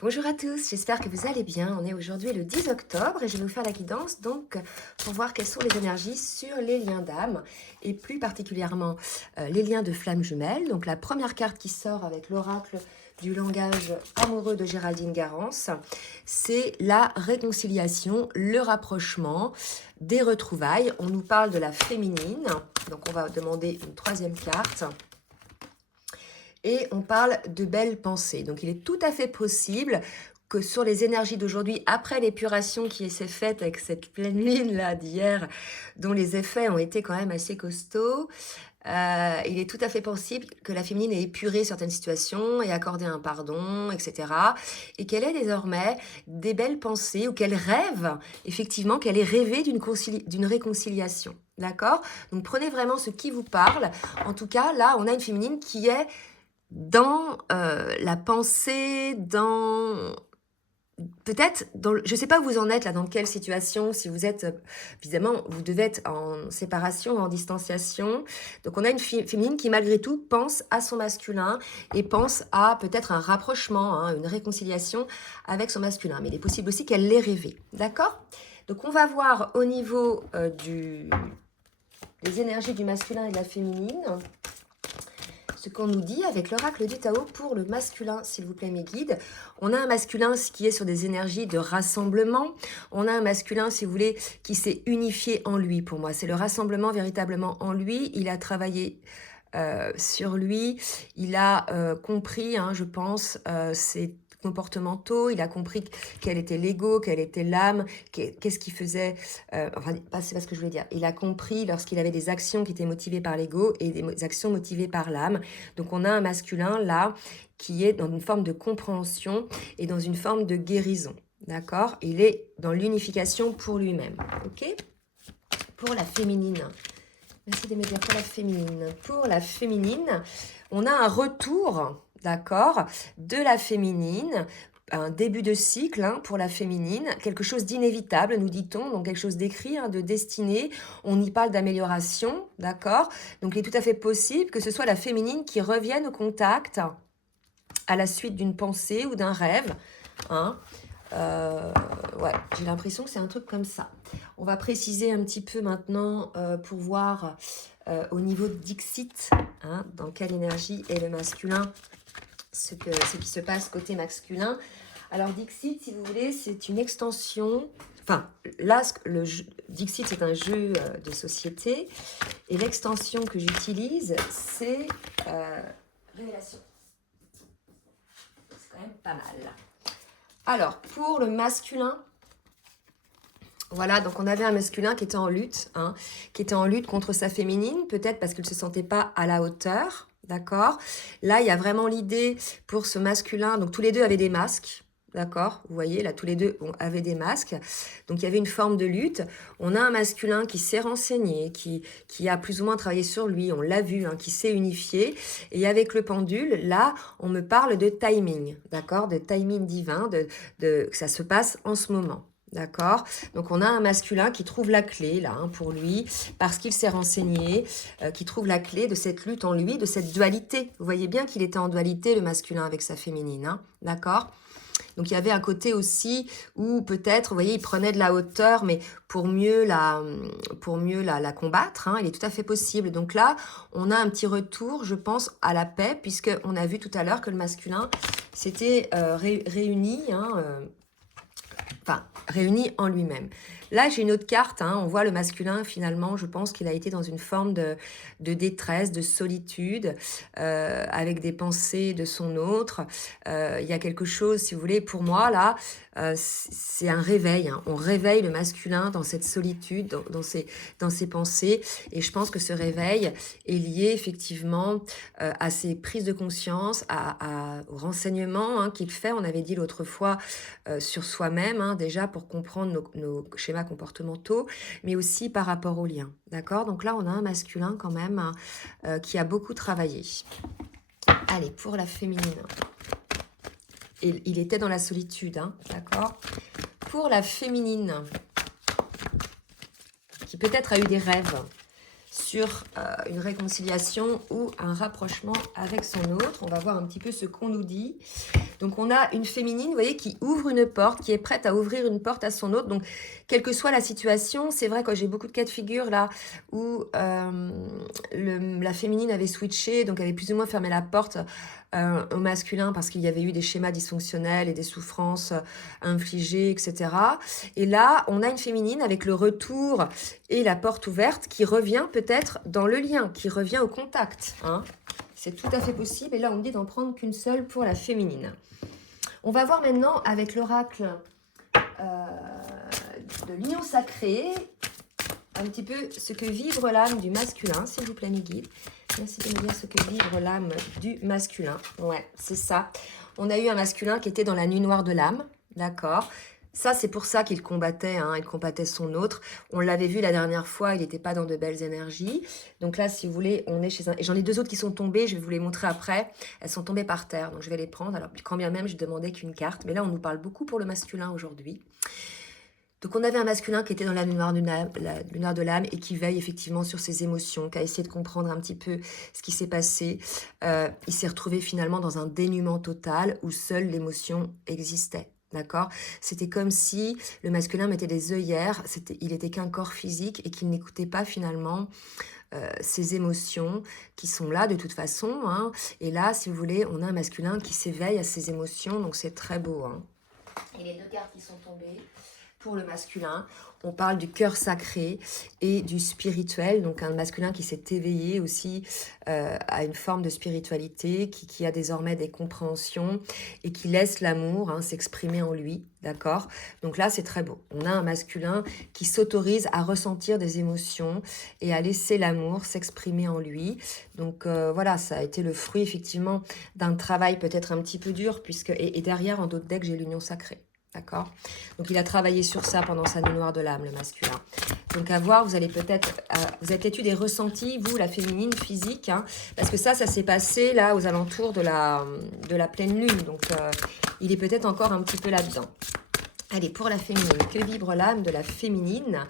Bonjour à tous, j'espère que vous allez bien. On est aujourd'hui le 10 octobre et je vais vous faire la guidance donc pour voir quelles sont les énergies sur les liens d'âme et plus particulièrement les liens de flammes jumelles. Donc la première carte qui sort avec l'oracle du langage amoureux de Géraldine Garance, c'est la réconciliation, le rapprochement, des retrouvailles. On nous parle de la féminine, donc on va demander une troisième carte. Et on parle de belles pensées. Donc il est tout à fait possible que sur les énergies d'aujourd'hui, après l'épuration qui s'est faite avec cette pleine lune là d'hier, dont les effets ont été quand même assez costauds, il est tout à fait possible que la féminine ait épuré certaines situations et accordé un pardon, etc. Et qu'elle ait désormais des belles pensées ou qu'elle rêve, effectivement, qu'elle ait rêvé d'une réconciliation. D'accord? Donc prenez vraiment ce qui vous parle. En tout cas, là, on a une féminine qui est dans la pensée, dans peut-être, je ne sais pas où vous en êtes là, dans quelle situation, si vous êtes, évidemment, vous devez être en séparation, en distanciation. Donc on a une féminine qui malgré tout pense à son masculin et pense à peut-être un rapprochement, hein, une réconciliation avec son masculin. Mais il est possible aussi qu'elle l'ait rêvé, d'accord? Donc on va voir au niveau des énergies du masculin et de la féminine, ce qu'on nous dit avec l'oracle du Tao pour le masculin, s'il vous plaît mes guides. On a un masculin qui est sur des énergies de rassemblement. On a un masculin, si vous voulez, qui s'est unifié en lui pour moi. C'est le rassemblement véritablement en lui. Il a travaillé sur lui. Il a compris, hein, je pense, ses comportementaux, il a compris quel était l'ego, quelle était l'âme, qu'est-ce qui faisait, enfin, c'est pas ce que je voulais dire, il a compris lorsqu'il avait des actions qui étaient motivées par l'ego et des actions motivées par l'âme. Donc on a un masculin là qui est dans une forme de compréhension et dans une forme de guérison, d'accord? Il est dans l'unification pour lui-même, ok? Pour la féminine, merci de me dire pour la féminine. Pour la féminine, on a un retour, d'accord, de la féminine, un début de cycle hein, pour la féminine, quelque chose d'inévitable, nous dit-on, donc quelque chose d'écrit, hein, de destiné. On y parle d'amélioration, d'accord. Donc il est tout à fait possible que ce soit la féminine qui revienne au contact à la suite d'une pensée ou d'un rêve, hein. Ouais, j'ai l'impression que c'est un truc comme ça. On va préciser un petit peu maintenant pour voir au niveau de Dixit, hein, dans quelle énergie est le masculin, ce qui se passe côté masculin. Alors Dixit, si vous voulez, c'est une extension. Enfin, là, Dixit, c'est un jeu de société. Et l'extension que j'utilise, c'est Révélation. C'est quand même pas mal. Alors, pour le masculin, voilà, donc on avait un masculin qui était en lutte, hein, qui était en lutte contre sa féminine, peut-être parce qu'il ne se sentait pas à la hauteur, d'accord? Là, il y a vraiment l'idée pour ce masculin, donc tous les deux avaient des masques, d'accord? Vous voyez, là, tous les deux avaient des masques, donc il y avait une forme de lutte. On a un masculin qui s'est renseigné, qui a plus ou moins travaillé sur lui, on l'a vu, hein, qui s'est unifié, et avec le pendule, là, on me parle de timing, d'accord? De timing divin, que ça se passe en ce moment. D'accord? Donc on a un masculin qui trouve la clé là hein, pour lui, parce qu'il s'est renseigné, qui trouve la clé de cette lutte en lui, de cette dualité. Vous voyez bien qu'il était en dualité le masculin avec sa féminine, hein, d'accord? Donc il y avait un côté aussi où peut-être, vous voyez, il prenait de la hauteur, mais pour mieux la combattre, hein, il est tout à fait possible. Donc là, on a un petit retour, je pense, à la paix, puisqu'on a vu tout à l'heure que le masculin s'était réuni, hein, enfin, réuni en lui-même. Là, j'ai une autre carte, hein, on voit le masculin, finalement, je pense qu'il a été dans une forme de détresse, de solitude, avec des pensées de son autre. Il y a quelque chose, si vous voulez, pour moi, là, c'est un réveil. Hein. On réveille le masculin dans cette solitude, dans ses pensées. Et je pense que ce réveil est lié, effectivement, à ses prises de conscience, au renseignement hein, qu'il fait. On avait dit l'autre fois sur soi-même, hein, déjà pour comprendre nos schémas comportementaux, mais aussi par rapport aux liens. D'accord? Donc là, on a un masculin quand même qui a beaucoup travaillé. Allez, pour la féminine. Et il était dans la solitude, hein, d'accord? Pour la féminine, qui peut-être a eu des rêves sur une réconciliation ou un rapprochement avec son autre. On va voir un petit peu ce qu'on nous dit. Donc on a une féminine, vous voyez, qui ouvre une porte, qui est prête à ouvrir une porte à son autre. Donc quelle que soit la situation, c'est vrai que j'ai beaucoup de cas de figure là où la féminine avait switché, donc avait plus ou moins fermé la porte au masculin parce qu'il y avait eu des schémas dysfonctionnels et des souffrances infligées, etc. Et là, on a une féminine avec le retour et la porte ouverte qui revient peut-être dans le lien, qui revient au contact. Hein. C'est tout à fait possible. Et là, on me dit d'en prendre qu'une seule pour la féminine. On va voir maintenant avec l'oracle de l'union sacrée un petit peu ce que vibre l'âme du masculin, s'il vous plaît, mes guides. Merci de me dire ce que vibre l'âme du masculin. Ouais, c'est ça. On a eu un masculin qui était dans la nuit noire de l'âme, d'accord. Ça, c'est pour ça qu'il combattait, hein, il combattait son autre. On l'avait vu la dernière fois, il n'était pas dans de belles énergies. Donc là, si vous voulez, on est chez un... Et j'en ai deux autres qui sont tombées, je vais vous les montrer après. Elles sont tombées par terre, donc je vais les prendre. Alors, quand bien même, je demandais qu'une carte. Mais là, on nous parle beaucoup pour le masculin aujourd'hui. Donc on avait un masculin qui était dans la lumière de l'âme et qui veille effectivement sur ses émotions, qui a essayé de comprendre un petit peu ce qui s'est passé. Il s'est retrouvé finalement dans un dénuement total où seule l'émotion existait. D'accord? C'était comme si le masculin mettait des œillères, il était qu'un corps physique et qu'il n'écoutait pas finalement ses émotions qui sont là de toute façon. Hein. Et là, si vous voulez, on a un masculin qui s'éveille à ses émotions, donc c'est très beau. Hein. Et les deux cartes qui sont tombées... Pour le masculin, on parle du cœur sacré et du spirituel, donc un masculin qui s'est éveillé aussi à une forme de spiritualité, qui a désormais des compréhensions et qui laisse l'amour s'exprimer en lui, d'accord? Donc là, c'est très beau. On a un masculin qui s'autorise à ressentir des émotions et à laisser l'amour s'exprimer en lui. Donc voilà, ça a été le fruit effectivement d'un travail peut-être un petit peu dur, et derrière, en d'autres decks, j'ai l'union sacrée. D'accord? Donc, il a travaillé sur ça pendant sa nuit noire de l'âme, le masculin. Donc, à voir, vous allez peut-être... vous avez peut-être eu des ressentis, vous, la féminine, physique, hein, parce que ça s'est passé, là, aux alentours de la pleine lune. Donc, il est peut-être encore un petit peu là-dedans. Allez, pour la féminine, que vibre l'âme de la féminine?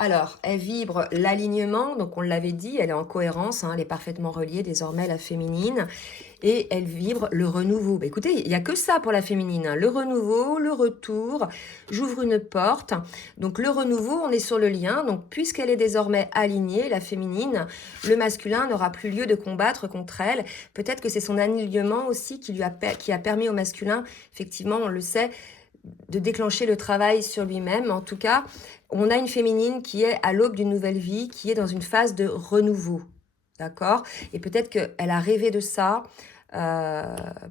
Alors, elle vibre l'alignement, donc on l'avait dit, elle est en cohérence, hein, elle est parfaitement reliée désormais, la féminine. Et elle vibre le renouveau. Bah, écoutez, il n'y a que ça pour la féminine. Hein. Le renouveau, le retour, j'ouvre une porte. Donc le renouveau, on est sur le lien. Donc puisqu'elle est désormais alignée, la féminine, le masculin n'aura plus lieu de combattre contre elle. Peut-être que c'est son alignement aussi qui a permis au masculin, effectivement, on le sait, de déclencher le travail sur lui-même. En tout cas, on a une féminine qui est à l'aube d'une nouvelle vie, qui est dans une phase de renouveau. D'accord? Et peut-être qu'elle a rêvé de ça,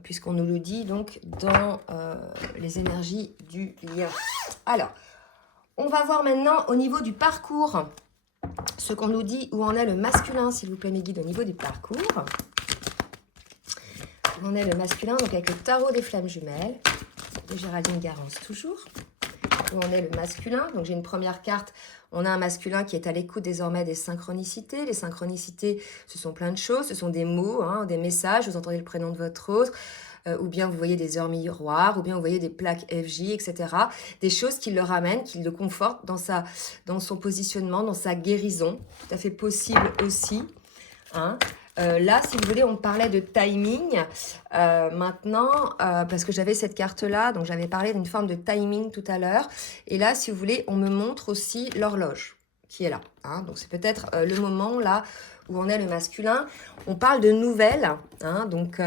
puisqu'on nous le dit donc dans les énergies du lien. Alors, on va voir maintenant au niveau du parcours, ce qu'on nous dit, où en est le masculin, s'il vous plaît, mes guides, au niveau du parcours. Où en est le masculin, donc avec le tarot des flammes jumelles, de Géraldine Garance toujours. Où en est le masculin, donc j'ai une première carte. On a un masculin qui est à l'écoute désormais des synchronicités. Les synchronicités, ce sont plein de choses. Ce sont des mots, hein, des messages. Vous entendez le prénom de votre autre. Ou bien vous voyez des heures miroirs. Ou bien vous voyez des plaques FJ, etc. Des choses qui le ramènent, qui le confortent dans son positionnement, dans sa guérison. Tout à fait possible aussi. Hein. Là, si vous voulez, on parlait de timing. Maintenant, parce que j'avais cette carte-là, donc j'avais parlé d'une forme de timing tout à l'heure. Et là, si vous voulez, on me montre aussi l'horloge qui est là. Hein. Donc, c'est peut-être le moment là où on est le masculin. On parle de nouvelles. Hein. Donc,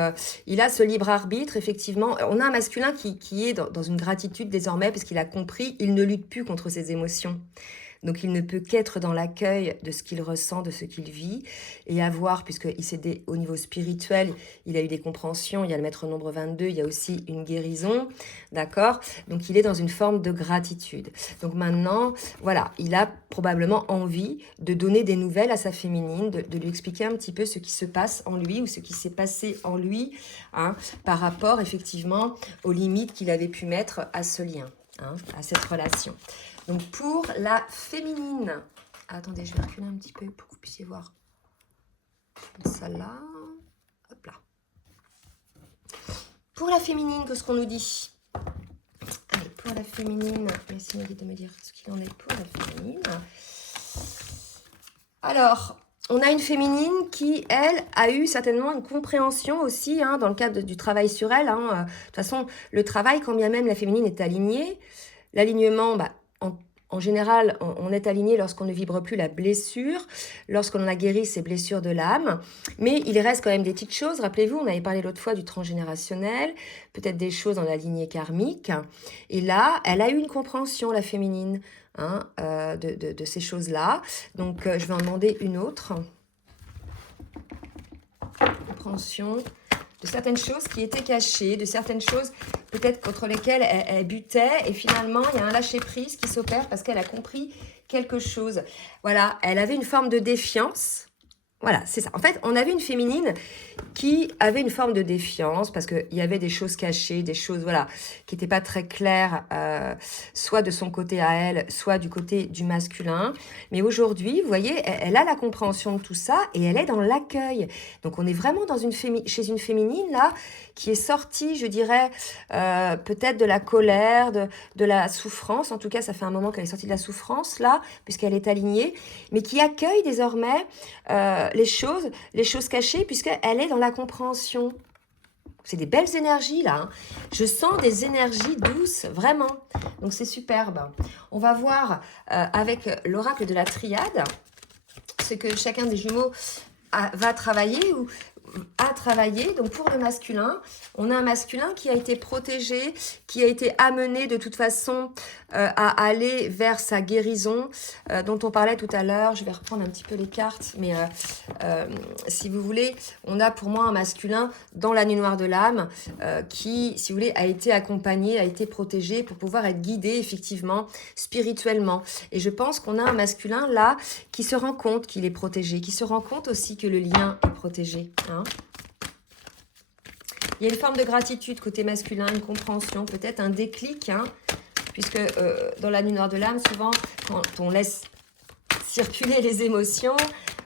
il a ce libre arbitre, effectivement. On a un masculin qui est dans une gratitude désormais, parce qu'il a compris, il ne lutte plus contre ses émotions. Donc, il ne peut qu'être dans l'accueil de ce qu'il ressent, de ce qu'il vit, et avoir, puisqu'il s'est au niveau spirituel, il a eu des compréhensions, il y a le maître nombre 22, il y a aussi une guérison, d'accord? Donc, il est dans une forme de gratitude. Donc, maintenant, voilà, il a probablement envie de donner des nouvelles à sa féminine, de lui expliquer un petit peu ce qui se passe en lui, ou ce qui s'est passé en lui, hein, par rapport, effectivement, aux limites qu'il avait pu mettre à ce lien, hein, à cette relation. Donc, pour la féminine, attendez, je vais reculer un petit peu pour que vous puissiez voir celle-là. Hop là. Pour la féminine, qu'est-ce qu'on nous dit? Allez, pour la féminine, merci Marie de me dire ce qu'il en est pour la féminine. Alors, on a une féminine qui, elle, a eu certainement une compréhension aussi, hein, dans le cadre du travail sur elle. Hein. De toute façon, le travail, quand bien même la féminine est alignée, l'alignement, bah, en général, on est aligné lorsqu'on ne vibre plus la blessure, lorsqu'on a guéri ses blessures de l'âme. Mais il reste quand même des petites choses. Rappelez-vous, on avait parlé l'autre fois du transgénérationnel, peut-être des choses dans la lignée karmique. Et là, elle a eu une compréhension, la féminine, hein, de ces choses-là. Donc, je vais en demander une autre. Compréhension de certaines choses qui étaient cachées, de certaines choses peut-être contre lesquelles elle butait. Et finalement, il y a un lâcher-prise qui s'opère parce qu'elle a compris quelque chose. Voilà, elle avait une forme de défiance. Voilà, c'est ça. En fait, on avait une féminine qui avait une forme de défiance parce qu'il y avait des choses cachées, des choses voilà, qui n'étaient pas très claires, soit de son côté à elle, soit du côté du masculin. Mais aujourd'hui, vous voyez, elle a la compréhension de tout ça et elle est dans l'accueil. Donc, on est vraiment dans chez une féminine, là, qui est sortie, je dirais, peut-être de la colère, de la souffrance. En tout cas, ça fait un moment qu'elle est sortie de la souffrance, là, puisqu'elle est alignée, mais qui accueille désormais les choses cachées, puisqu'elle est dans la compréhension. C'est des belles énergies, là. Hein. Je sens des énergies douces, vraiment. Donc, c'est superbe. On va voir avec l'oracle de la triade ce que chacun des jumeaux va travailler ou à travailler. Donc pour le masculin, on a un masculin qui a été protégé, qui a été amené de toute façon à aller vers sa guérison dont on parlait tout à l'heure. Je vais reprendre un petit peu les cartes, mais si vous voulez, on a pour moi un masculin dans la nuit noire de l'âme qui, si vous voulez, a été accompagné, a été protégé pour pouvoir être guidé effectivement spirituellement. Et je pense qu'on a un masculin là qui se rend compte qu'il est protégé, qui se rend compte aussi que le lien est protégé. Hein. Il y a une forme de gratitude côté masculin, une compréhension, peut-être un déclic, hein, puisque dans la nuit noire de l'âme, souvent, quand on laisse circuler les émotions,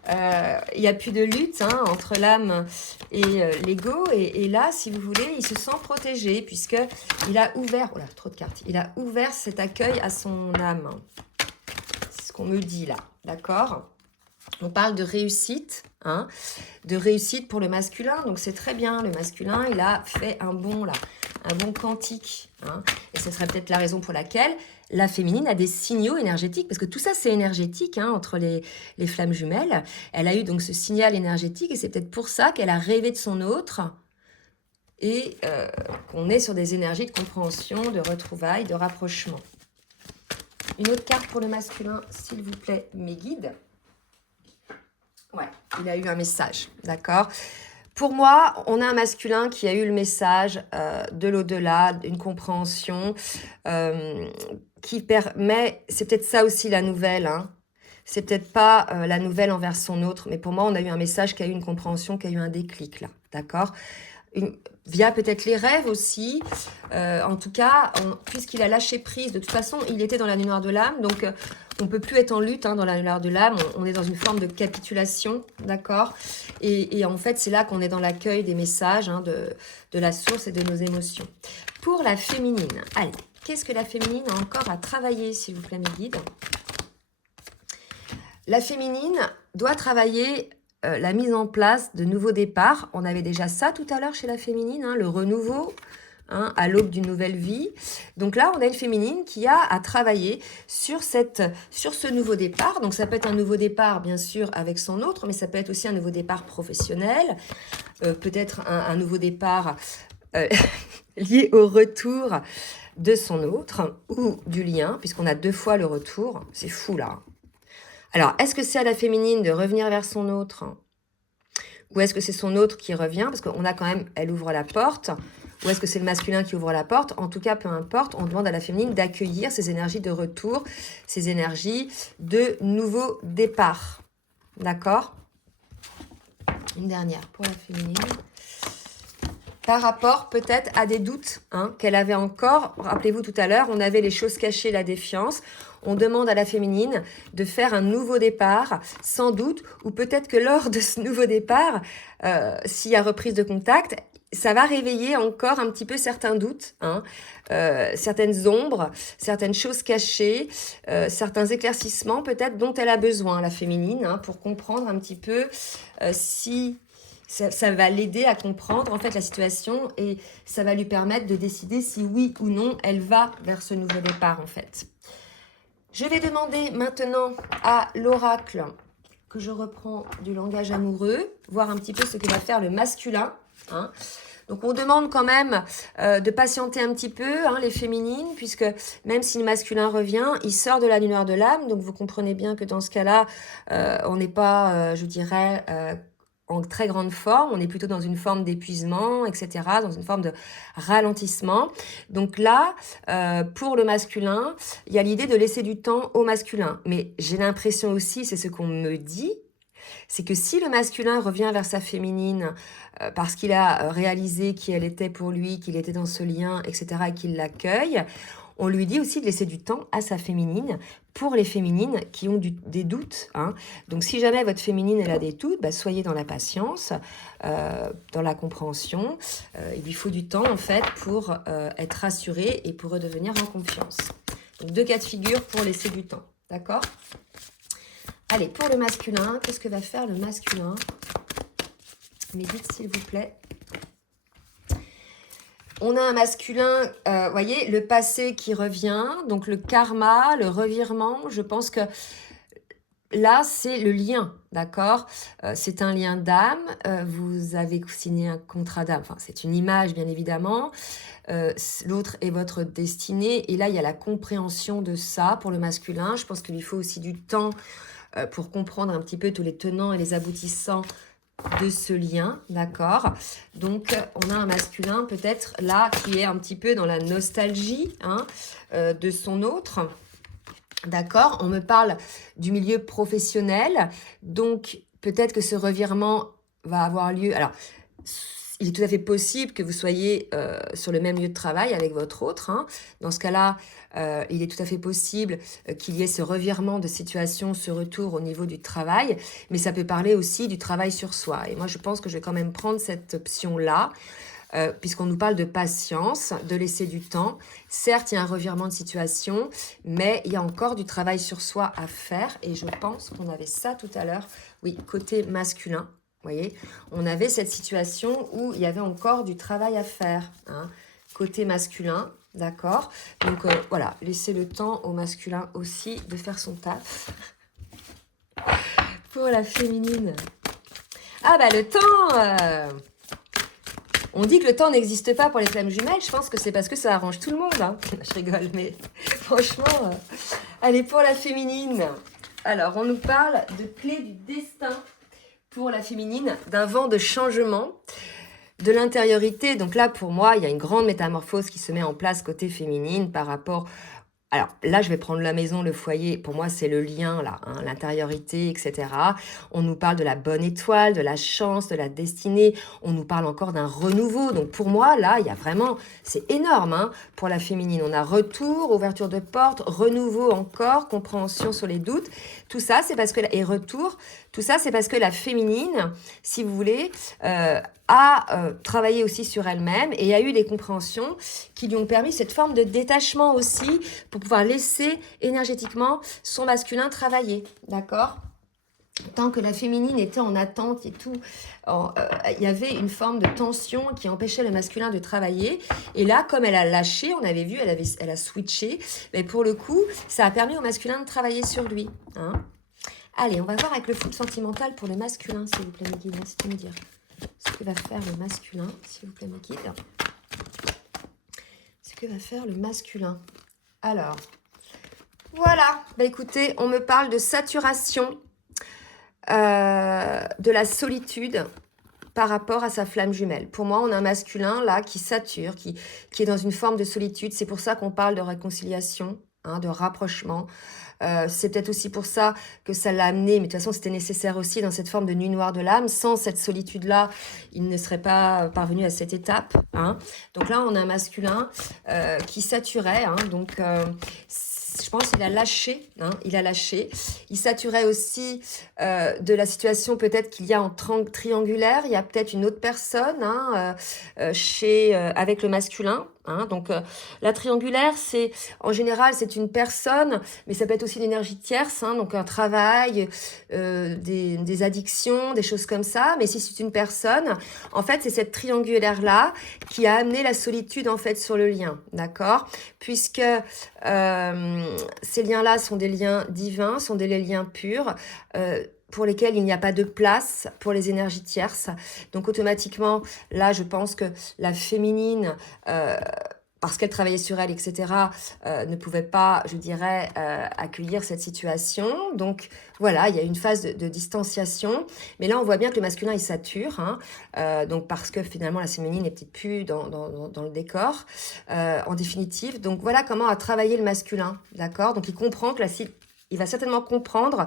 il n'y a plus de lutte hein, entre l'âme et l'ego. Et là, si vous voulez, il se sent protégé, puisqu'il a ouvert, oh là, trop de cartes, il a ouvert cet accueil à son âme. C'est ce qu'on me dit là, d'accord ? On parle de réussite, hein, de réussite pour le masculin, donc c'est très bien. Le masculin, il a fait un bond quantique, hein, et ce serait peut-être la raison pour laquelle la féminine a des signaux énergétiques, parce que tout ça c'est énergétique hein, entre les flammes jumelles. Elle a eu donc ce signal énergétique, et c'est peut-être pour ça qu'elle a rêvé de son autre, et qu'on est sur des énergies de compréhension, de retrouvailles, de rapprochement. Une autre carte pour le masculin, s'il vous plaît, mes guides. Ouais, il a eu un message, d'accord. Pour moi, on a un masculin qui a eu le message de l'au-delà, une compréhension qui permet, c'est peut-être ça aussi la nouvelle, hein. C'est peut-être pas la nouvelle envers son autre, mais pour moi, on a eu un message qui a eu une compréhension, qui a eu un déclic là, d'accord. Via peut-être les rêves aussi, en tout cas, puisqu'il a lâché prise, de toute façon, il était dans la nuit noire de l'âme, donc on ne peut plus être en lutte hein, dans la nuit noire de l'âme, on est dans une forme de capitulation, d'accord, et en fait, c'est là qu'on est dans l'accueil des messages hein, de la source et de nos émotions. Pour la féminine, allez, qu'est-ce que la féminine a encore à travailler, s'il vous plaît, mes guides? La féminine doit travailler la mise en place de nouveaux départs. On avait déjà ça tout à l'heure chez la féminine, hein, le renouveau, hein, à l'aube d'une nouvelle vie. Donc là, on a une féminine qui a à travailler sur ce nouveau départ. Donc ça peut être un nouveau départ, bien sûr, avec son autre, mais ça peut être aussi un nouveau départ professionnel, peut-être un nouveau départ lié au retour de son autre ou du lien, puisqu'on a 2 fois le retour. C'est fou, là. Alors, est-ce que c'est à la féminine de revenir vers son autre? Ou est-ce que c'est son autre qui revient? Parce qu'on a quand même, elle ouvre la porte. Ou est-ce que c'est le masculin qui ouvre la porte? En tout cas, peu importe, on demande à la féminine d'accueillir ces énergies de retour, ces énergies de nouveau départ. D'accord? Une dernière pour la féminine. Par rapport peut-être à des doutes hein, qu'elle avait encore. Rappelez-vous tout à l'heure, on avait les choses cachées, la défiance. On demande à la féminine de faire un nouveau départ, sans doute, ou peut-être que lors de ce nouveau départ, s'il y a reprise de contact, ça va réveiller encore un petit peu certains doutes, hein, certaines ombres, certaines choses cachées, certains éclaircissements peut-être dont elle a besoin, la féminine, hein, pour comprendre un petit peu si ça va l'aider à comprendre en fait la situation et ça va lui permettre de décider si oui ou non elle va vers ce nouveau départ en fait. Je vais demander maintenant à l'oracle que je reprends du langage amoureux, voir un petit peu ce que va faire le masculin, hein. Donc, on demande quand même de patienter un petit peu, hein, les féminines, puisque même si le masculin revient, il sort de la lumière de l'âme. Donc, vous comprenez bien que dans ce cas-là, on n'est pas, je dirais, en très grande forme. On est plutôt dans une forme d'épuisement, etc., dans une forme de ralentissement. Donc là, pour le masculin, il y a l'idée de laisser du temps au masculin. Mais j'ai l'impression aussi, c'est ce qu'on me dit, c'est que si le masculin revient vers sa féminine parce qu'il a réalisé qui elle était pour lui, qu'il était dans ce lien, etc., et qu'il l'accueille, on lui dit aussi de laisser du temps à sa féminine pour les féminines qui ont des doutes, hein. Donc si jamais votre féminine elle a des doutes, bah, soyez dans la patience, dans la compréhension. Il lui faut du temps en fait pour être rassurée et pour redevenir en confiance. Donc 2 cas de figure pour laisser du temps, d'accord ? Allez, pour le masculin, qu'est-ce que va faire le masculin? Mais dites s'il vous plaît. On a un masculin, voyez, le passé qui revient, donc le karma, le revirement. Je pense que là, c'est le lien, d'accord? C'est un lien d'âme. Vous avez signé un contrat d'âme. Enfin, c'est une image, bien évidemment. L'autre est votre destinée. Et là, il y a la compréhension de ça pour le masculin. Je pense qu'il lui faut aussi du temps pour comprendre un petit peu tous les tenants et les aboutissants de ce lien, d'accord? Donc, on a un masculin peut-être là qui est un petit peu dans la nostalgie, hein, de son autre, d'accord? On me parle du milieu professionnel, donc peut-être que ce revirement va avoir lieu. Alors, il est tout à fait possible que vous soyez sur le même lieu de travail avec votre autre, hein. Dans ce cas-là, il est tout à fait possible qu'il y ait ce revirement de situation, ce retour au niveau du travail, mais ça peut parler aussi du travail sur soi. Et moi, je pense que je vais quand même prendre cette option-là, puisqu'on nous parle de patience, de laisser du temps. Certes, il y a un revirement de situation, mais il y a encore du travail sur soi à faire. Et je pense qu'on avait ça tout à l'heure, oui, côté masculin. Vous voyez, on avait cette situation où il y avait encore du travail à faire, hein, côté masculin, d'accord? Donc voilà, laissez le temps au masculin aussi de faire son taf. Pour la féminine. Ah bah le temps on dit que le temps n'existe pas pour les flammes jumelles. Je pense que c'est parce que ça arrange tout le monde, hein. Je rigole, mais franchement, allez, pour la féminine. Alors, on nous parle de clé du destin. Pour la féminine, d'un vent de changement, de l'intériorité. Donc là, pour moi, il y a une grande métamorphose qui se met en place côté féminine par rapport... Alors là, je vais prendre la maison, le foyer. Pour moi, c'est le lien, là, hein, l'intériorité, etc. On nous parle de la bonne étoile, de la chance, de la destinée. On nous parle encore d'un renouveau. Donc pour moi, là, il y a vraiment... C'est énorme, hein, pour la féminine. On a retour, ouverture de porte, renouveau encore, compréhension sur les doutes. Tout ça, c'est parce que... Et retour, tout ça, c'est parce que la féminine, si vous voulez... a travaillé aussi sur elle-même et a eu des compréhensions qui lui ont permis cette forme de détachement aussi pour pouvoir laisser énergétiquement son masculin travailler, d'accord? Tant que la féminine était en attente et tout, il y avait une forme de tension qui empêchait le masculin de travailler. Et là, comme elle a lâché, on avait vu, elle a switché, mais pour le coup, ça a permis au masculin de travailler sur lui, hein. Allez, on va voir avec le foot sentimental pour le masculin, s'il vous plaît, mes guides, merci de me dire. Ce que va faire le masculin, s'il vous plaît, mes guides. Ce que va faire le masculin. Alors, voilà. Bah, écoutez, on me parle de saturation, de la solitude par rapport à sa flamme jumelle. Pour moi, on a un masculin, là, qui sature, qui est dans une forme de solitude. C'est pour ça qu'on parle de réconciliation. hein, de rapprochement. C'est peut-être aussi pour ça que ça l'a amené, mais de toute façon c'était nécessaire aussi dans cette forme de nuit noire de l'âme. Sans cette solitude-là, il ne serait pas parvenu à cette étape. Hein. Donc là, on a un masculin qui saturait, hein, donc je pense qu'il a lâché, hein, il a lâché. Il saturait aussi de la situation peut-être qu'il y a en triangulaire. Il y a peut-être une autre personne hein, avec le masculin. Hein, donc la triangulaire, c'est en général c'est une personne, mais ça peut être aussi une énergie tierce, hein, donc un travail, des addictions, des choses comme ça. Mais si c'est une personne, en fait c'est cette triangulaire là qui a amené la solitude en fait sur le lien, d'accord? Puisque ces liens-là sont des liens divins, sont des liens purs. Pour lesquels il n'y a pas de place pour les énergies tierces. Donc automatiquement, là, je pense que la féminine, parce qu'elle travaillait sur elle, etc., ne pouvait pas, je dirais, accueillir cette situation. Donc voilà, il y a une phase de distanciation. Mais là, on voit bien que le masculin, il sature. Hein, donc parce que finalement, la féminine n'est peut-être plus dans le décor, en définitive. Donc voilà comment a travaillé le masculin, d'accord? Donc il comprend que il va certainement comprendre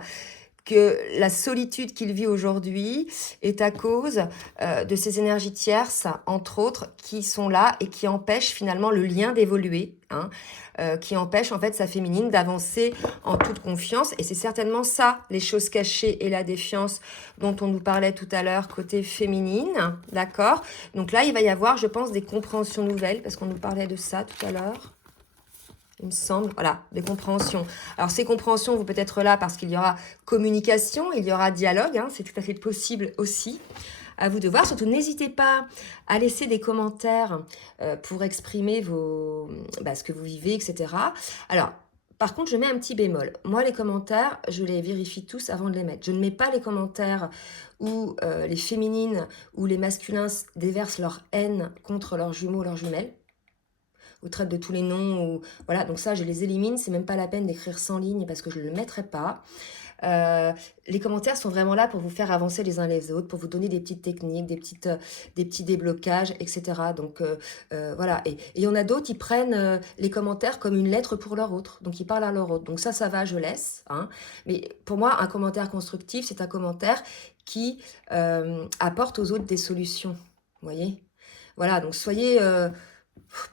que la solitude qu'il vit aujourd'hui est à cause de ces énergies tierces, entre autres, qui sont là et qui empêchent finalement le lien d'évoluer, hein, qui empêchent en fait sa féminine d'avancer en toute confiance. Et c'est certainement ça, les choses cachées et la défiance dont on nous parlait tout à l'heure côté féminine, d'accord? Donc là, il va y avoir, je pense, des compréhensions nouvelles, parce qu'on nous parlait de ça tout à l'heure. Il me semble, voilà, des compréhensions. Alors, ces compréhensions vont peut-être là parce qu'il y aura communication, il y aura dialogue, hein, c'est tout à fait possible aussi. À vous de voir. Surtout, n'hésitez pas à laisser des commentaires pour exprimer ce que vous vivez, etc. Alors, par contre, je mets un petit bémol. Moi, les commentaires, je les vérifie tous avant de les mettre. Je ne mets pas les commentaires où les féminines ou les masculins déversent leur haine contre leurs jumeaux ou leurs jumelles, ou traite de tous les noms, ou voilà, donc ça je les élimine, c'est même pas la peine d'écrire 100 lignes parce que je ne le mettrai pas. Les commentaires sont vraiment là pour vous faire avancer les uns les autres, pour vous donner des petites techniques, des petits déblocages, etc. Donc voilà, et il y en a d'autres, ils prennent les commentaires comme une lettre pour leur autre, donc ils parlent à leur autre, donc ça va, je laisse, hein. Mais pour moi, un commentaire constructif, c'est un commentaire qui apporte aux autres des solutions, vous voyez. Voilà, donc soyez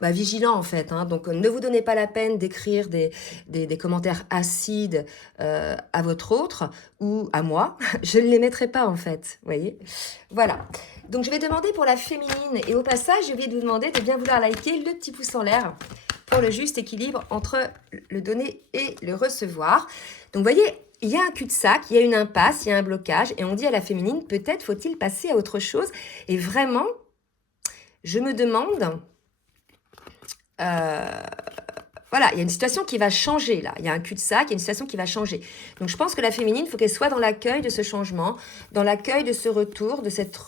vigilant en fait, hein. Donc ne vous donnez pas la peine d'écrire des commentaires acides à votre autre ou à moi, je ne les mettrai pas en fait, vous voyez. Voilà, donc je vais demander pour la féminine et au passage je vais vous demander de bien vouloir liker le petit pouce en l'air pour le juste équilibre entre le donner et le recevoir. Donc vous voyez, il y a un cul-de-sac, il y a une impasse, il y a un blocage et on dit à la féminine peut-être faut-il passer à autre chose. Et vraiment, je me demande... voilà, il y a une situation qui va changer là. Il y a un cul-de-sac, il y a une situation qui va changer. Donc je pense que la féminine, il faut qu'elle soit dans l'accueil de ce changement, dans l'accueil de ce retour, de cette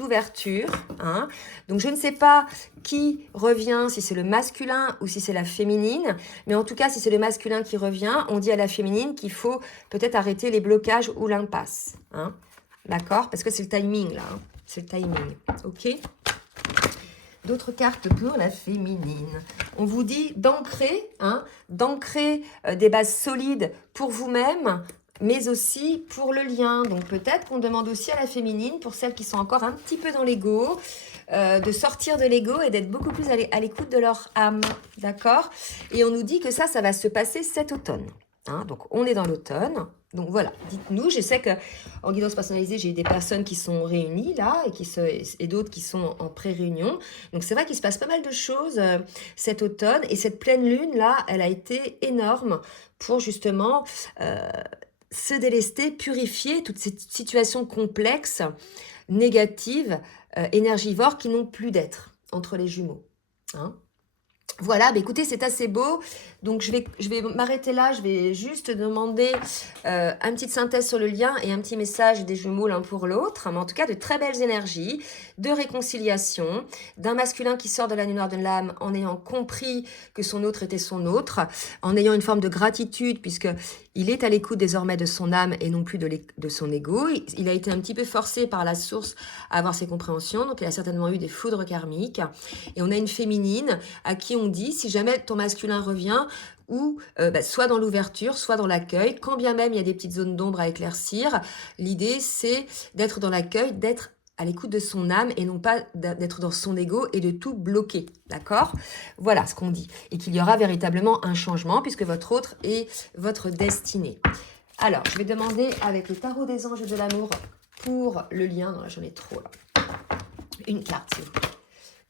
ouverture. Hein. Donc je ne sais pas qui revient, si c'est le masculin ou si c'est la féminine. Mais en tout cas, si c'est le masculin qui revient, on dit à la féminine qu'il faut peut-être arrêter les blocages ou l'impasse. Hein. D'accord? Parce que c'est le timing là. Hein. C'est le timing. Ok? D'autres cartes pour la féminine. On vous dit d'ancrer, hein, d'ancrer des bases solides pour vous-même, mais aussi pour le lien. Donc peut-être qu'on demande aussi à la féminine, pour celles qui sont encore un petit peu dans l'ego, de sortir de l'ego et d'être beaucoup plus à l'écoute de leur âme. D'accord? Et on nous dit que ça va se passer cet automne. Hein, donc on est dans l'automne. Donc voilà, dites-nous, je sais qu'en guidance personnalisée, j'ai des personnes qui sont réunies là et d'autres qui sont en pré-réunion. Donc c'est vrai qu'il se passe pas mal de choses cet automne et cette pleine lune là, elle a été énorme pour justement se délester, purifier toutes ces situations complexes, négatives, énergivores qui n'ont plus d'être entre les jumeaux. Hein. Voilà, bah écoutez, c'est assez beau. Donc, je vais m'arrêter là. Je vais juste demander une petite synthèse sur le lien et un petit message des jumeaux l'un pour l'autre. Mais en tout cas, de très belles énergies, de réconciliation, d'un masculin qui sort de la nuit noire de l'âme en ayant compris que son autre était son autre, en ayant une forme de gratitude puisque il est à l'écoute désormais de son âme et non plus de son ego. Il a été un petit peu forcé par la source à avoir ses compréhensions. Donc, il a certainement eu des foudres karmiques. Et on a une féminine à qui on on dit, si jamais ton masculin revient, ou soit dans l'ouverture, soit dans l'accueil, quand bien même il y a des petites zones d'ombre à éclaircir, l'idée c'est d'être dans l'accueil, d'être à l'écoute de son âme et non pas d'être dans son ego et de tout bloquer, d'accord? Voilà ce qu'on dit. Et qu'il y aura véritablement un changement puisque votre autre est votre destinée. Alors, je vais demander avec le tarot des anges de l'amour pour le lien. Non, là, j'en ai trop, là. Une carte, s'il vous plaît.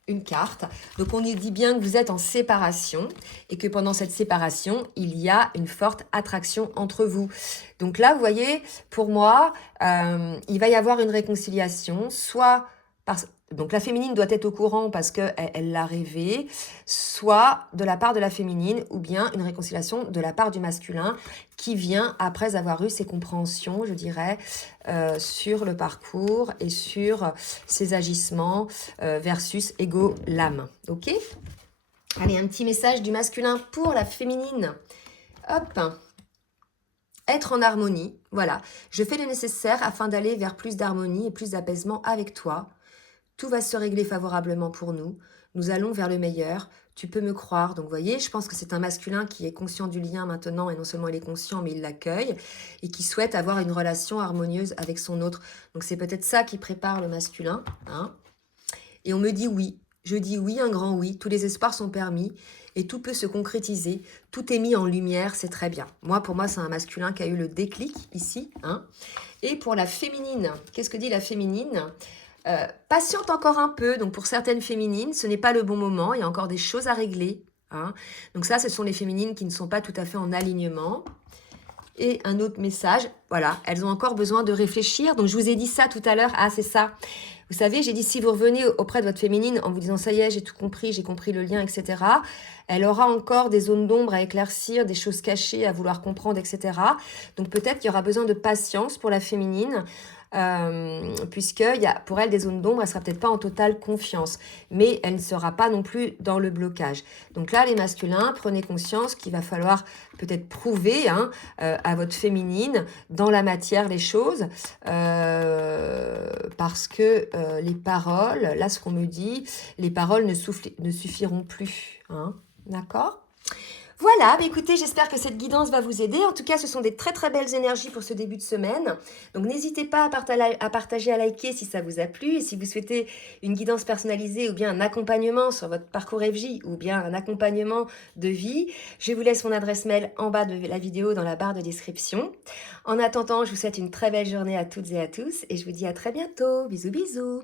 Une carte. Donc, on nous dit bien que vous êtes en séparation et que pendant cette séparation, il y a une forte attraction entre vous. Donc là, vous voyez, pour moi, il va y avoir une réconciliation, soit parce... Donc la féminine doit être au courant parce qu'elle l'a rêvé, soit de la part de la féminine ou bien une réconciliation de la part du masculin qui vient après avoir eu ses compréhensions, je dirais, sur le parcours et sur ses agissements versus ego l'âme. Ok? Allez, un petit message du masculin pour la féminine. Hop! Être en harmonie, voilà. Je fais le nécessaire afin d'aller vers plus d'harmonie et plus d'apaisement avec toi. Tout va se régler favorablement pour nous. Nous allons vers le meilleur. Tu peux me croire. Donc, vous voyez, je pense que c'est un masculin qui est conscient du lien maintenant. Et non seulement il est conscient, mais il l'accueille. Et qui souhaite avoir une relation harmonieuse avec son autre. Donc, c'est peut-être ça qui prépare le masculin. Hein. Et on me dit oui. Je dis oui, un grand oui. Tous les espoirs sont permis. Et tout peut se concrétiser. Tout est mis en lumière. C'est très bien. Pour moi, c'est un masculin qui a eu le déclic ici. Hein. Et pour la féminine, qu'est-ce que dit la féminine ? Patiente encore un peu, donc pour certaines féminines, ce n'est pas le bon moment, il y a encore des choses à régler. Hein. Donc ça, ce sont les féminines qui ne sont pas tout à fait en alignement. Et un autre message, voilà, elles ont encore besoin de réfléchir. Donc je vous ai dit ça tout à l'heure, ah c'est ça. Vous savez, j'ai dit si vous revenez auprès de votre féminine en vous disant ça y est, j'ai tout compris, j'ai compris le lien, etc. Elle aura encore des zones d'ombre à éclaircir, des choses cachées à vouloir comprendre, etc. Donc peut-être qu'il y aura besoin de patience pour la féminine. Puisque pour elle des zones d'ombre, elle ne sera peut-être pas en totale confiance, mais elle ne sera pas non plus dans le blocage. Donc là, les masculins, prenez conscience qu'il va falloir peut-être prouver à votre féminine dans la matière les choses, parce que les paroles, là ce qu'on me dit, les paroles ne suffiront plus. Hein, d'accord ? Voilà, écoutez, j'espère que cette guidance va vous aider. En tout cas, ce sont des très très belles énergies pour ce début de semaine. Donc n'hésitez pas à partager, à liker si ça vous a plu. Et si vous souhaitez une guidance personnalisée ou bien un accompagnement sur votre parcours FJ ou bien un accompagnement de vie, je vous laisse mon adresse mail en bas de la vidéo dans la barre de description. En attendant, je vous souhaite une très belle journée à toutes et à tous et je vous dis à très bientôt. Bisous bisous.